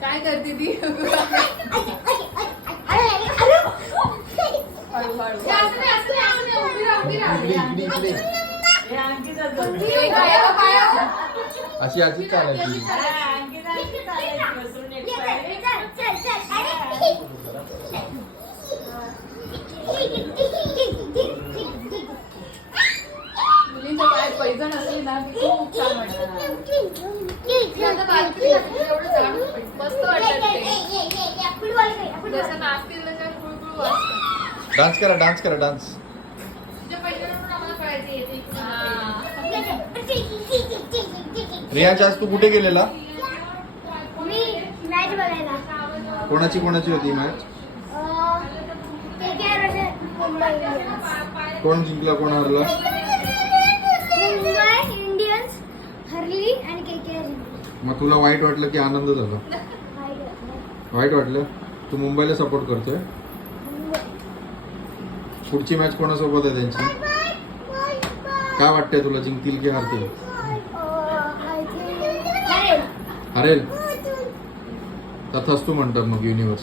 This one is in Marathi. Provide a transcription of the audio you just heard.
काय करते ती? अशी अशी चालायची. मुलींच्या पायात पैजण असली ना खूप छान वाटतं. मस्त वाटत जसं नाचतील ना त्या गुळगुळ वाजतात. डान्स करा डान्स करा डान्स. तुझ्या पैजणावरून आम्हाला कळायचं येते. रियांश आज तू कुठे गेलेला? मी मॅच बघायला. कोणाची होती मॅच? कोण जिंकला कोण हरला? मुंबई इंडियन्स हरली आणि KKR. मग तुला वाईट वाटलं की आनंद झाला? वाईट वाटलं. तू मुंबईला सपोर्ट करतोय. पुढची मॅच कोणासोबत आहे त्यांची? काय वाटतंय तुला, जिंकतील की हारतील? हरेल तथास्तू म्हणतात मग युनिव्हर्स.